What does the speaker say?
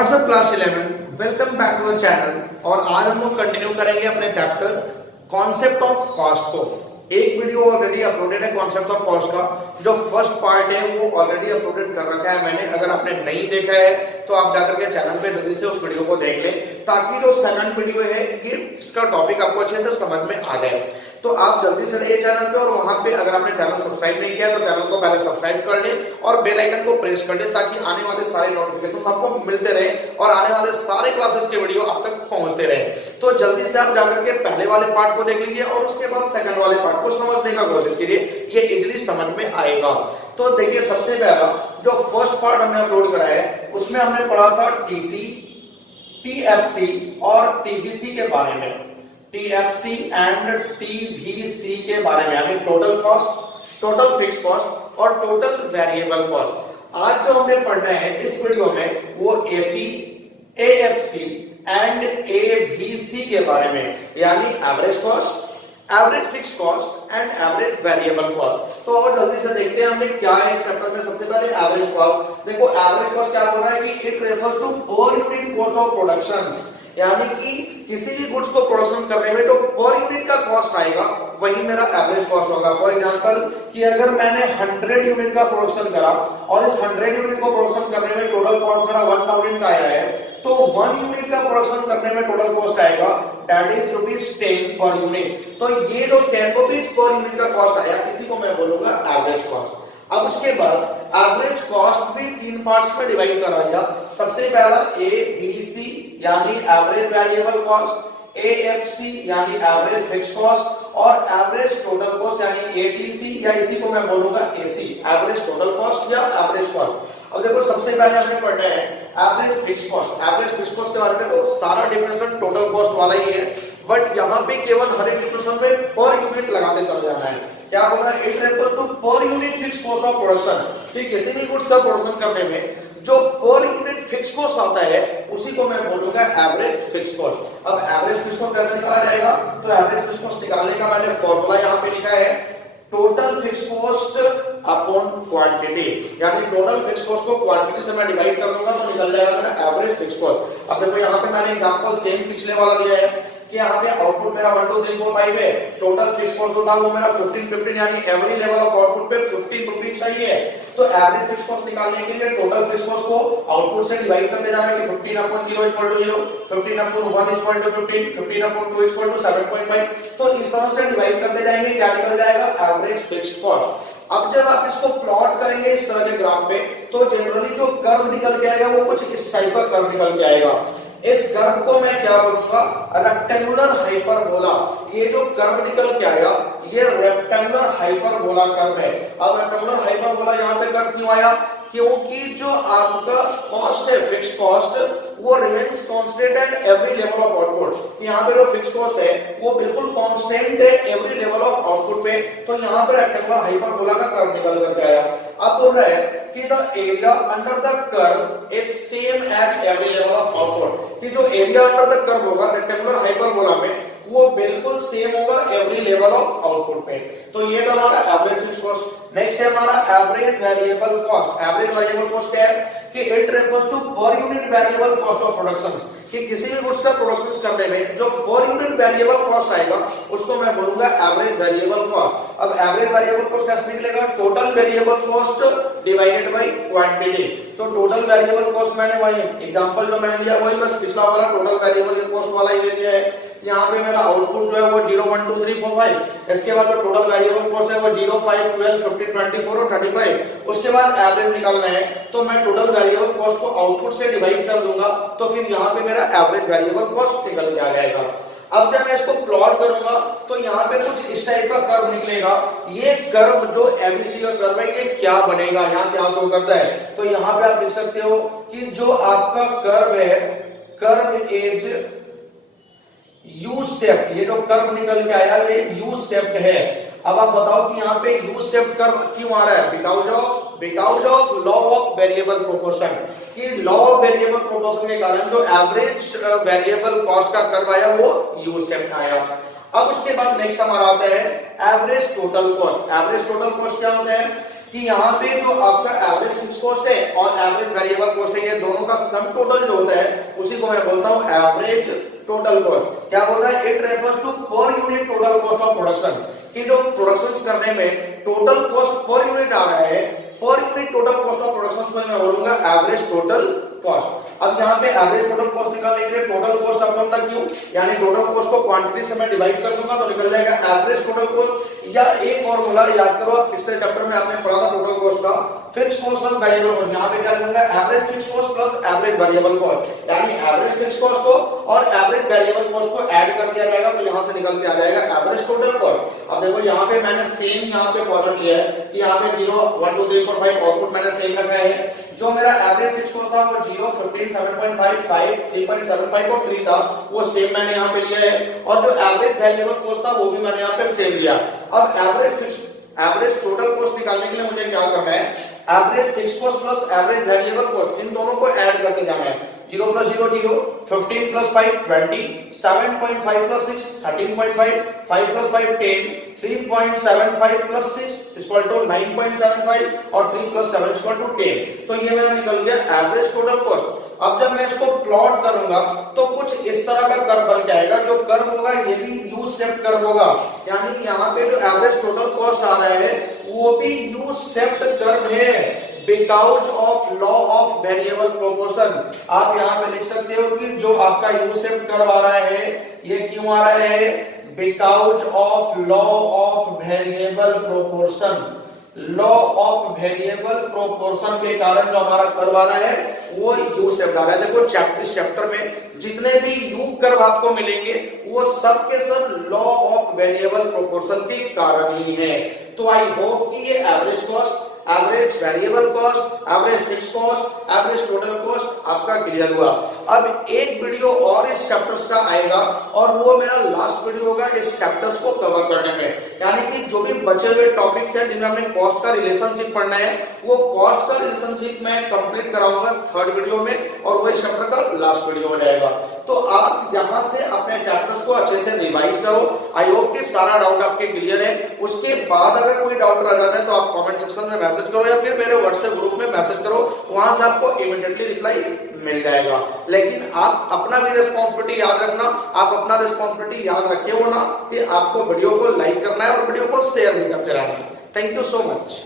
WhatsApp class 11 welcome back to the channel. और आज हम लोग कंटिन्यू करेंगे अपने चैप्टर कॉन्सेप्ट ऑफ कॉस्ट को। एक वीडियो ऑलरेडी अपलोडेड है कॉन्सेप्ट ऑफ कॉस्ट का, जो फर्स्ट पार्ट है वो ऑलरेडी अपलोडेड कर रखा है मैंने। अगर आपने नहीं देखा है तो आप जाकर के चैनल पे जल्दी से उस वीडियो को देख लें, ताकि जो सेकंड वीडियो है कि इसका टॉपिक आपको अच्छे से समझ में आ जाए। तो आप जल्दी से जाइए चैनल पे, और वहां पे अगर आपने चैनल सब्सक्राइब नहीं किया तो चैनल को पहले सब्सक्राइब कर ले और बेल आइकन को प्रेस कर ले, ताकि आने वाले सारे नोटिफिकेशन आपको मिलते रहे और आने वाले सारे क्लासेस के वीडियो आप तक पहुंचते रहे। तो जल्दी से आप जाकर के पहले वाले पार्ट को देख लीजिए और उसके बाद सेकंड वाले पार्ट को समझने का कोशिश कीजिए, ये इजीली समझ में आएगा। तो देखिए, सबसे पहला जो फर्स्ट पार्ट हमने अपलोड करा है उसमें हमने पढ़ा था टीसी, टीएफसी और टीवीसी के बारे में, टीएफसी एंड टीवीसी के बारे में, यानी total cost, total fix cost और टोटल वेरिएबल कॉस्ट। आज जो हमने पढ़ना है इस वीडियो में वो एसी, एएफसी एंड एबीसी के बारे में, यानी average cost, average fix cost and average variable cost. तो और जल्दी से देखते हैं हमने क्या है इस चैप्टर में। सबसे पहले एवरेज कॉस्ट देखो, एवरेज कॉस्ट क्या बोल रहा है कि it refers to per unit cost of productions, यानी कि किसी भी गुड्स को प्रोडक्शन करने में जो पर यूनिट का कॉस्ट आएगा वही मेरा एवरेज कॉस्ट होगा। फॉर एग्जांपल कि अगर मैंने 100 यूनिट का प्रोडक्शन करा और इस 100 यूनिट को प्रोडक्शन करने में टोटल कॉस्ट मेरा 1000 का आया है, तो 1 यूनिट का प्रोडक्शन करने में टोटल कॉस्ट आएगा दैट इज ₹10 पर यूनिट। तो ये जो 10 रुपीज पर यूनिट का कॉस्ट आया, इसी को मैं बोलूंगा एवरेज कॉस्ट। अब उसके बाद एवरेज कॉस्ट भी 3 पार्ट्स में डिवाइड करा गया। सबसे पहला एबीसी यानी एवरेज वेरिएबल कॉस्ट, एएफसी यानी एवरेज फिक्स कॉस्ट और एवरेज टोटल कॉस्ट यानी एटीसी, या इसी को मैं बोलूंगा एसी, एवरेज टोटल कॉस्ट या एवरेज कॉस्ट। अब देखो, सबसे पहले हमने पढ़ना है average fix cost. Average fix cost के बारे में देखो, सारा डिफरेंशियल टोटल कॉस्ट वाला ही है, बट यहाँ पे केवल हर एक डिफरेंशियल में पर यूनिट लगाते चल जाना है। क्या बोल रहा है? It refers to per unit fix cost of production, कि किसी भी गुड्स का प्रोडक्शन करने में जो पर यूनिट फिक्स कॉस्ट आता है उसी को मैं बोलूंगा एवरेज फिक्स कॉस्ट। अब एवरेज फिक्स कॉस्ट कैसे निकाला जाएगा? तो एवरेज फिक्स कॉस्ट निकालने का मैंने फॉर्मूला यहाँ पे लिखा है, total fix cost upon quantity, यानी टोटल फिक्स कॉस्ट को क्वांटिटी से मैं डिवाइड कर दूंगा तो निकल जाएगा मेरा एवरेज फिक्स कॉस्ट। अब देखो, यहाँ पे मैंने एग्जांपल सेम पिछले वाला दिया है कि यहाँ पे आउटपुट मेरा 1 2 3 4 5 है, टोटल फिक्स कॉस्ट होता है वो मेरा 15 यानी एवरी लेवल ऑफ आउटपुट पे 15 रुपीस चाहिए। तो एवरेज फिक्स कॉस्ट निकालने के लिए टोटल फिक्स कॉस्ट को आउटपुट से डिवाइड करते जाना कि 15/0 = 0, 15/1 = 15, 15/2 = 7.5। तो इस तरह से डिवाइड करते जाएंगे, क्या निकल जाएगा? Average fixed cost. अब जब आप इसको प्लॉट करेंगे इस तरह के ग्राफ पे, तो जनरली जो कर्व निकल के आएगा वो कुछ इस टाइप का कर्व निकल के आएगा। इस कर्व को मैं क्या बोलूंगा? Rectangular hyperbola. ये जो कर्व निकल के आया ये रेक्टेंगुलर हाइपरबोला कर्व है। अब रेक्टेंगुलर हाइपरबोला यहाँ पे कर्व क्यों आया? क्योंकि जो आपका कॉस्ट है फिक्स्ड कॉस्ट वो remains constant at every level of output. यहाँ पे जो फिक्स्ड कॉस्ट है वो बिल्कुल कांस्टेंट है एवरी लेवल ऑफ आउटपुट पे। तो यहाँ पे रेक्टेंगुलर हाइपरबोला का कर्व निकल करके आया। अब बोल रहा है कि the area under the curve is same at every level of output, कि जो एरिया अंडर द कर्व होगा रेक्टेंगुलर हाइपरबोला में वो बिल्कुल सेम होगा एवरी लेवल ऑफ आउटपुट पे। तो ये तो हमारा एवरेज फिक्स्ड कॉस्ट। नेक्स्ट है हमारा average variable cost. Average variable cost क्या है कि it refers to per unit variable cost of production, कि किसी भी गुड्स का प्रोडक्शन करने में जो पर यूनिट वेरिएबल कॉस्ट आएगा उसको मैं बोलूंगा एवरेज वेरिएबल कॉस्ट। अब एवरेज वेरिएबल कॉस्ट कैसे निकलेगा? Total variable cost divided by quantity. तो टोटल वेरिएबल कॉस्ट मैंने वही एग्जांपल जो मैंने दिया वही बस पिछला वाला टोटल वेरिएबल कॉस्ट वाला ही ले लिया है। यहाँ पे मेरा आउटपुट जो है वो 0 1 2 3 4 5, इसके बाद जो टोटल वेरिएबल कॉस्ट है वो 0 5 12 15 24 और 35। उसके बाद एवरेज निकालना है तो मैं टोटल वेरिएबल कॉस्ट को आउटपुट से डिवाइड कर दूंगा, तो फिर यहाँ पे मेरा एवरेज वेरिएबल कॉस्ट निकल के आ जाएगा। अब जब मैं इसको प्लॉट करूंगा तो यहाँ पे कुछ इस टाइप का कर्व निकलेगा। ये कर्व जो एबीसी का कर्व है ये क्या बनेगा, यहाँ क्या शो करता है? तो यहाँ पे आप लिख सकते हो कि जो आपका कर्व है, कर्व इज यू शेप्ड। ये जो कर्व निकल के आया ये यू शेप्ड है। अब आप बताओ कि यहाँ पे यू शेप्ड कर्व क्यों आ रहा है? Because of law of variable proportion, कि लॉ ऑफ वेरिएबल प्रोपोर्शन के कारण जो एवरेज वेरिएबल कॉस्ट का कर्व आया वो यू शेप्ड आया। अब उसके बाद नेक्स्ट हमारा आता है average total cost. Average total cost क्या होता है कि यहाँ पे जो आपका एवरेज फिक्स कॉस्ट है और एवरेज वेरिएबल कॉस्ट है, ये दोनों का सम टोटल जो होता है उसी को मैं बोलता हूँ एवरेज टोटल कॉस्ट। क्या बोल रहा है? It refers to per unit total cost of production, कि जो प्रोडक्शन करने में टोटल कॉस्ट पर यूनिट आ रहा है, per unit total cost of production को मैं बोलूंगा एवरेज टोटल कॉस्ट। अब यहाँ पे एवरेज टोटल कॉस्ट निकालने के लिए total cost upon the Q, यानी टोटल कॉस्ट को क्वांटिटी से मैं डिवाइड कर दूंगा तो निकल जाएगा एवरेज टोटल कॉस्ट। या एक फॉर्मूला याद करो, पिछले चैप्टर में आपने पढ़ा था टोटल कॉस्ट का, fix cost plus variable cost. यहाँ पे क्या लिखूंगा? Average fix cost plus average variable cost, यानी एवरेज फिक्स कॉस्ट को और एवरेज वेरिएबल कॉस्ट को ऐड कर दिया जाएगा तो यहाँ से निकल के आ जाएगा एवरेज टोटल कॉस्ट। अब देखो यहाँ पे मैंने सेम यहाँ पे फॉर्मेट लिया है कि यहाँ पे 0 1 2 3 4 5 आउटपुट मैंने सेम रखा है। जो मेरा एवरेज फिक्स कॉस्ट था वो 0 15 7.5 5 3.75 और 3 था, वो सेम मैंने यहाँ पे लिया है। और जो एवरेज वेरिएबल कॉस्ट था वो भी मैंने यहाँ पे सेम लिया। अब एवरेज टोटल कॉस्ट निकालने के लिए मुझे क्या करना है? Average fix cost plus average variable cost, इन दोनों को ऐड करते जाना है। 0 plus 0 0, 15 plus 5 20, 7.5 plus 6 13.5, 5 plus 5 10, 3.75 plus 6 equal to 9.75 और 3 प्लस 7 इक्वल टू 10। तो ये मेरा निकल गया एवरेज टोटल कॉस्ट। अब जब मैं इसको प्लॉट करूंगा तो कुछ इस तरह का कर्व बन जाएगा। जो कर्व होगा ये भी यू शेप्ड कर्व होगा, यानी यहाँ पे जो एवरेज टोटल कॉस्ट आ रहा है वो भी यू शेप्ड कर्व है because of law of variable proportion. आप यहाँ पे लिख सकते हो कि जो आपका यू शेप्ड कर्व आ रहा है ये क्यों आ रहा है? Because of law of variable proportion. Law of variable proportion के कारण जो हमारा कर्व आ रहा है वो यू शेप्ड आ रहा है। देखो इस चैप्टर में जितने भी यू कर्व आपको मिलेंगे वो सब के सब लॉ ऑफ वेरिएबल प्रोपोर्शन के कारण ही है। तो आई होप कि ये average cost, average variable cost, average fix cost, average total cost आपका क्लियर हुआ। अब एक वीडियो और इस चैप्टर्स का आएगा और वो मेरा लास्ट वीडियो होगा इस चैप्टर्स को कवर करने में, यानी कि जो भी बचे हुए टॉपिक्स हैं जिनमें हमें कॉस्ट का रिलेशनशिप पढ़ना है वो कॉस्ट का रिलेशनशिप मैं कंप्लीट कराऊंगा थर्ड वीडियो में, और वो इस चैप्टर का लास्ट वीडियो हो जाएगा। तो आप यहाँ से अपने चैप्टर्स को अच्छे से रिवाइज करो। आई होप कि सारा डाउट आपके क्लियर है। उसके बाद अगर कोई डाउट रह जाता है तो आप कमेंट सेक्शन में मैसेज करो या फिर मेरे व्हाट्सएप ग्रुप में मैसेज करो, वहां से आपको इमीडिएटली रिप्लाई मिल जाएगा। लेकिन आप अपना भी रिस्पॉन्सिबिलिटी याद रखना, आप अपना रिस्पॉन्सिबिलिटी याद रखे हो ना कि आपको वीडियो को लाइक करना है और वीडियो को शेयर भी करते रहना। Thank you so much.